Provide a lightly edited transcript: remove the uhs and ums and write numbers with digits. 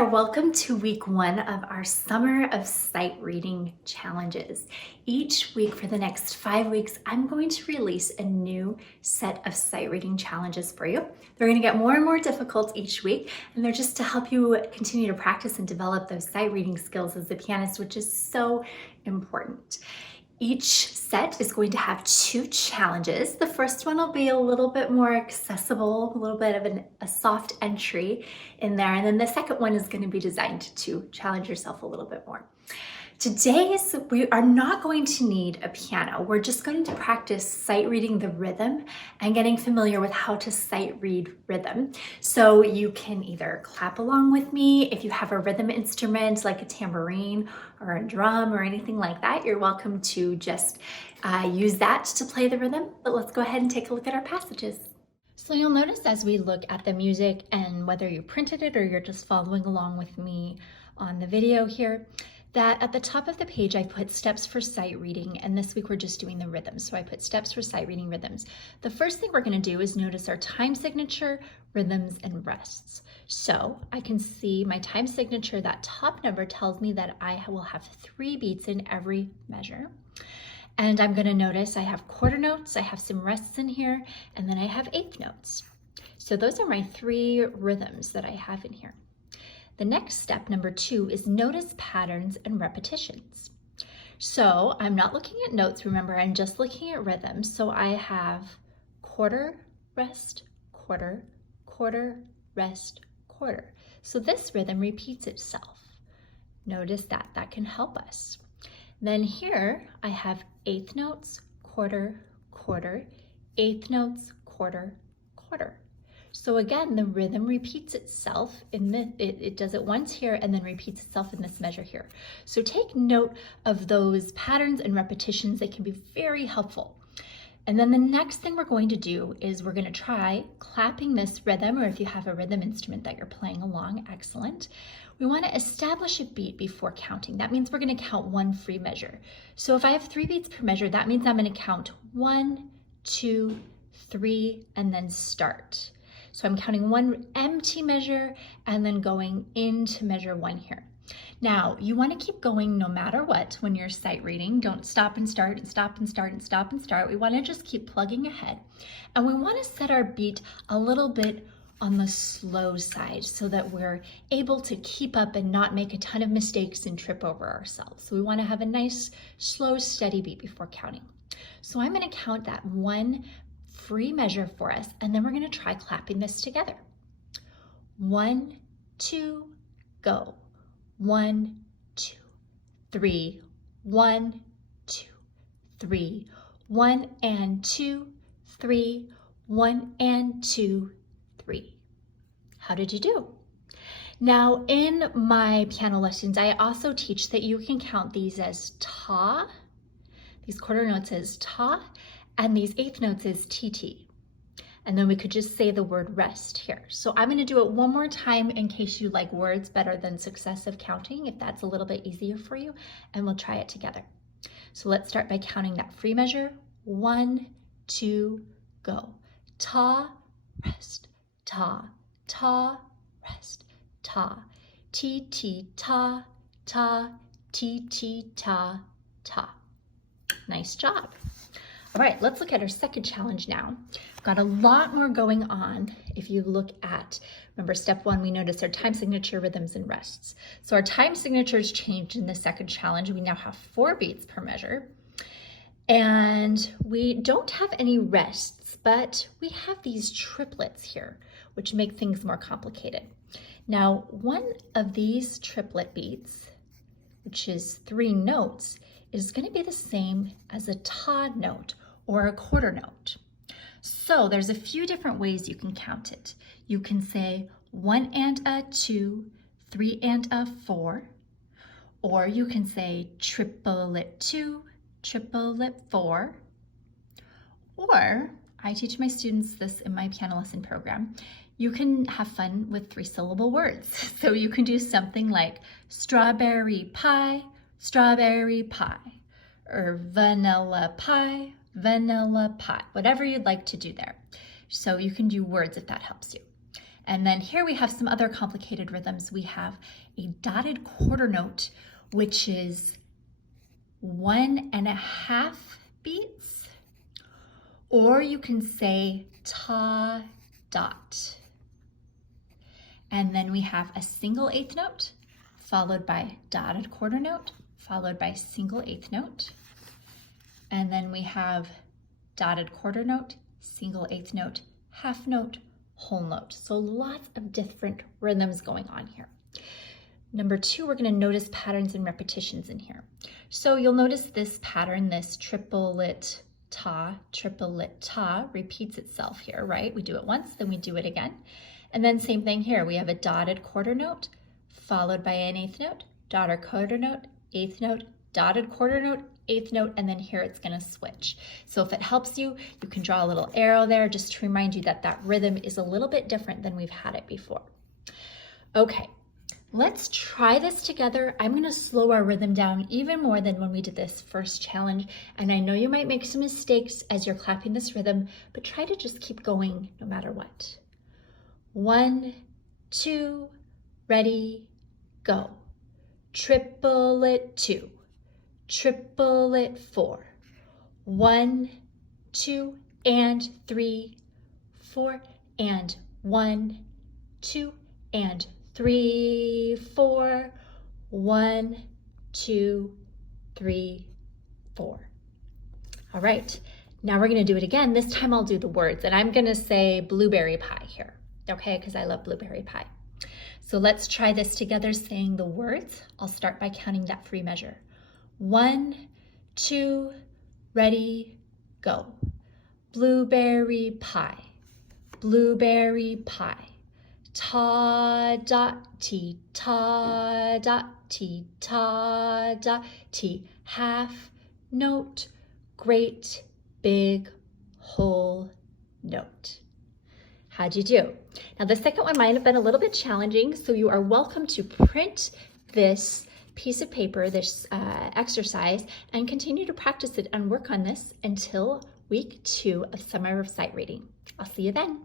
there, welcome to week 1 of our Summer of Sight Reading Challenges. Each week for the next 5 weeks, I'm going to release a new set of sight reading challenges for you. They're going to get more and more difficult each week, and they're just to help you continue to practice and develop those sight reading skills as a pianist, which is so important. Each set is going to have 2 challenges. The first one will be a little bit more accessible, a little bit of a soft entry in there. And then the second one is going to be designed to challenge yourself a little bit more. Today, we are not going to need a piano. We're just going to practice sight reading the rhythm and getting familiar with how to sight read rhythm. So you can either clap along with me. If you have a rhythm instrument like a tambourine or a drum or anything like that, you're welcome to just use that to play the rhythm. But let's go ahead and take a look at our passages. So you'll notice as we look at the music, and whether you printed it or you're just following along with me on the video here, that at the top of the page I put steps for sight reading, and this week we're just doing the rhythms. So I put steps for sight reading rhythms. The first thing we're going to do is notice our time signature, rhythms, and rests. So I can see my time signature, that top number tells me that I will have 3 beats in every measure. And I'm going to notice I have quarter notes, I have some rests in here, and then I have eighth notes. So those are my 3 rhythms that I have in here. The next step, number 2, is notice patterns and repetitions. So I'm not looking at notes, remember, I'm just looking at rhythms. So I have quarter, rest, quarter, quarter, rest, quarter. So this rhythm repeats itself. Notice that, that can help us. Then here I have eighth notes, quarter, quarter, eighth notes, quarter, quarter. So again, the rhythm repeats itself it does it once here and then repeats itself in this measure here. So take note of those patterns and repetitions. They can be very helpful. And then the next thing we're going to do is we're going to try clapping this rhythm, or if you have a rhythm instrument that you're playing along, excellent. We want to establish a beat before counting. That means we're going to count 1 free measure. So if I have 3 beats per measure, that means I'm going to count 1, 2, 3, and then start. So I'm counting 1 empty measure and then going into measure 1 here. Now, you want to keep going no matter what when you're sight reading. Don't stop and start and stop and start and stop and start. We want to just keep plugging ahead. And we want to set our beat a little bit on the slow side so that we're able to keep up and not make a ton of mistakes and trip over ourselves. So we want to have a nice, slow, steady beat before counting. So I'm going to count that 1 free measure for us, and then we're going to try clapping this together. 1, 2, go. 1, 2, 3, 1, 2, 3, 1 and 2, 3, 1 and 2, 3. How did you do? Now in my piano lessons, I also teach that you can count these as ta, these quarter notes as ta, and these eighth notes is TT. And then we could just say the word rest here. So I'm going to do it one more time in case you like words better than successive counting, if that's a little bit easier for you, and we'll try it together. So let's start by counting that free measure. 1, 2, go. Ta, rest, ta, ta, rest, ta, TT, ta, ta, TT, ta, ta. Nice job. All right, let's look at our second challenge now. We've got a lot more going on. If you look at, remember step 1, we noticed our time signature, rhythms, and rests. So our time signatures changed in the second challenge. We now have 4 beats per measure. And we don't have any rests, but we have these triplets here, which make things more complicated. Now, one of these triplet beats, which is 3 notes, is going to be the same as a ta note or a quarter note. So there's a few different ways you can count it. You can say 1 and a 2, 3 and a 4, or you can say triplet 2, triplet 4, or I teach my students this in my piano lesson program. You can have fun with 3-syllable words. So you can do something like strawberry pie, or vanilla pie, whatever you'd like to do there. So you can do words if that helps you. And then here we have some other complicated rhythms. We have a dotted quarter note, which is 1.5 beats, or you can say ta dot. And then we have a single eighth note, followed by dotted quarter note, followed by single eighth note. And then we have dotted quarter note, single eighth note, half note, whole note. So lots of different rhythms going on here. Number 2, we're going to notice patterns and repetitions in here. So you'll notice this pattern, this triplet ta repeats itself here, right? We do it once, then we do it again. And then same thing here. We have a dotted quarter note, followed by an eighth note, dotted quarter note, eighth note, dotted quarter note, eighth note, and then here it's going to switch. So if it helps you, you can draw a little arrow there just to remind you that that rhythm is a little bit different than we've had it before. Okay, let's try this together. I'm going to slow our rhythm down even more than when we did this first challenge. And I know you might make some mistakes as you're clapping this rhythm, but try to just keep going no matter what. 1, 2, ready, go. Triplet 2, triplet 4, 1, 2, and 3, 4, and 1, 2, and 3, 4, 1, 2, 3, 4. All right, now we're going to do it again. This time I'll do the words, and I'm going to say blueberry pie here, okay, because I love blueberry pie. So let's try this together saying the words. I'll start by counting that free measure. 1, 2, ready, go. Blueberry pie, blueberry pie. Ta dot tea, ta dot tea, ta dot tea. Half note, great big whole note. How'd you do? Now the second one might have been a little bit challenging, so you are welcome to print this piece of paper, this exercise, and continue to practice it and work on this until week 2 of Summer of Sight Reading. I'll see you then.